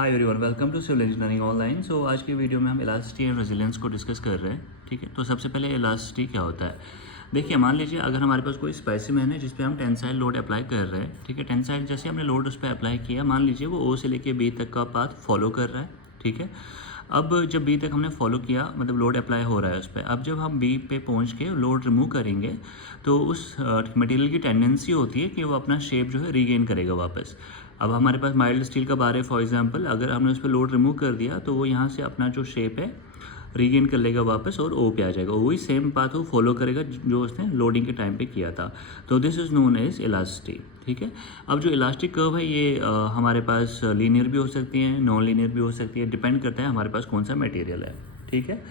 Hi everyone, welcome to civil engineering online. So आज की video में हम इलास्टिसिटी एंड रेजिलियंस को डिस्कस कर रहे हैं। ठीक है, तो सबसे पहले इलास्टिसिटी क्या होता है। देखिए, मान लीजिए अगर हमारे पास कोई स्पेसिमेन है जिस पे हम टेंसाइल लोड अप्लाई कर रहे हैं। ठीक है, टेंसाइल जैसे हमने लोड उस पर अप्लाई किया, मान लीजिए वो ओ से लेके बी तक का पाथ फॉलो कर रहा है। ठीक है, अब जब बी तक हमने फॉलो किया, मतलब लोड अप्लाई हो रहा है उस पर, अब जब हम बी पे पहुंच के लोड रिमूव करेंगे तो उस मटेरियल की टेंडेंसी होती है कि वो अपना शेप जो है रीगेन करेगा वापस। अब हमारे पास माइल्ड स्टील का बार है फॉर एग्जांपल, अगर हमने उस पर लोड रिमूव कर दिया तो वो यहाँ से अपना जो शेप है रीगेन कर लेगा वापस और ओ पे आ जाएगा। वही सेम पाथ वो फॉलो करेगा जो उसने लोडिंग के टाइम पे किया था। तो this is known as elasticity. ठीक है, अब जो इलास्टिक कर्व है ये हमारे पास लीनियर भी हो सकती है, नॉन लीनियर भी हो सकती है, डिपेंड करता है हमारे पास कौन सा मटेरियल है। ठीक है,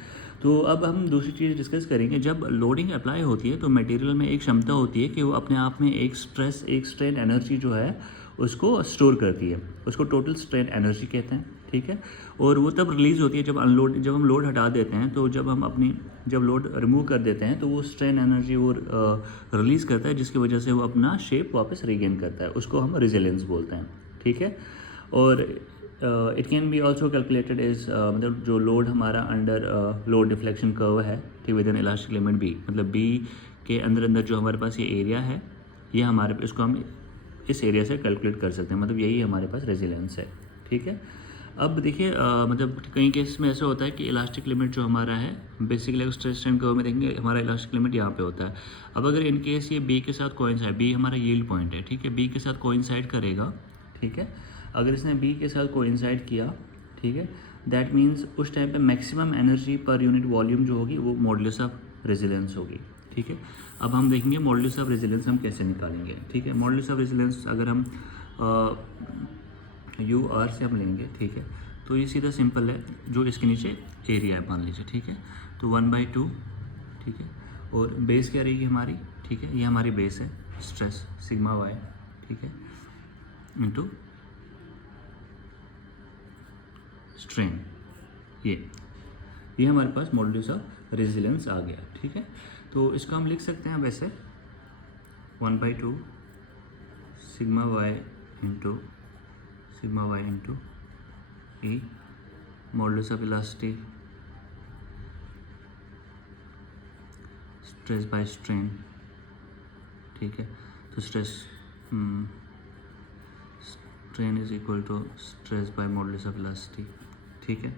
तो अब हम दूसरी चीज़ डिस्कस करेंगे। जब लोडिंग अप्लाई होती है तो मटेरियल में एक क्षमता होती है कि वो अपने आप में एक स्ट्रेस, एक स्ट्रेन एनर्जी जो है उसको स्टोर करती है, उसको टोटल स्ट्रेन एनर्जी कहते हैं। ठीक है, और वो तब रिलीज़ होती है जब जब हम लोड हटा देते हैं। तो जब लोड रिमूव कर देते हैं तो वो स्ट्रेन एनर्जी वो रिलीज़ करता है, जिसकी वजह से वो अपना शेप वापस रिगेन करता है। उसको हम रेजिलियंस बोलते हैं। ठीक है, और it can be also calculated as, मतलब जो लोड हमारा अंडर लोड डिफ्लेक्शन कर्व है, ठीक, within elastic limit B, मतलब बी के अंदर जो हमारे पास ये एरिया है, ये हमारे इसको हम इस एरिया से कैलकुलेट कर सकते हैं, मतलब यही हमारे पास रेजिलियंस है। ठीक है, अब देखिए मतलब कई केस में ऐसा होता है कि इलास्टिक लिमिट जो हमारा है, बेसिकली स्ट्रेस स्ट्रेन कर्व में देखेंगे हमारा इलास्टिक लिमिट यहाँ पे होता है। अब अगर इन केस ये बी के साथ कोइंसाइड, बी हमारा यील्ड पॉइंट है, ठीक है, बी के साथ कोइंसाइड करेगा। ठीक है, अगर इसने बी के साथ कोइंसाइड किया, ठीक है, दैट मीन्स उस टाइम पे maximum energy per unit volume जो होगी वो मॉडुलस ऑफ रेजिलियंस होगी। ठीक है, अब हम देखेंगे मॉडुलस ऑफ रेजिलियंस हम कैसे निकालेंगे। ठीक है, मॉडुलस ऑफ रेजिलियंस अगर हम यू आर से हम लेंगे, ठीक है, तो ये सीधा सिंपल है, जो इसके नीचे एरिया है मान लीजिए। ठीक है, तो 1/2, ठीक है, और बेस क्या रहेगी हमारी, ठीक है, ये हमारी बेस है, स्ट्रेस सिग्मा वाई, ठीक है, इंटू स्ट्रेन, ये हमारे पास मॉडुलस ऑफ रेजिलियंस आ गया। ठीक है, तो इसको हम लिख सकते हैं वैसे 1/2 sigma Y into E modulus of elasticity stress by strain. ठीक है, तो strain is equal to stress by modulus of elasticity. ठीक है,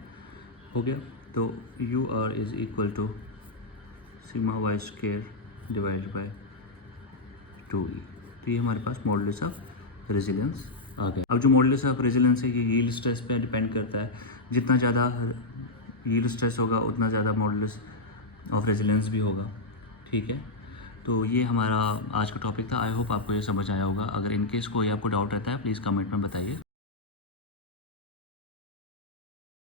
हो गया। तो U R is equal to sigma Y square divided by 2e। तो ये हमारे पास मॉडुलस ऑफ रेजिलियंस आ गया। अब जो मॉडुलस ऑफ रेजिलियंस है ये यील्ड स्ट्रेस पे डिपेंड करता है। जितना ज़्यादा यील्ड स्ट्रेस होगा उतना ज़्यादा मॉडुलस ऑफ रेजिलियंस भी होगा। ठीक है, तो ये हमारा आज का टॉपिक था। आई होप आपको ये समझ आया होगा। अगर इनकेस कोई आपको डाउट रहता है प्लीज़ कमेंट में बताइए।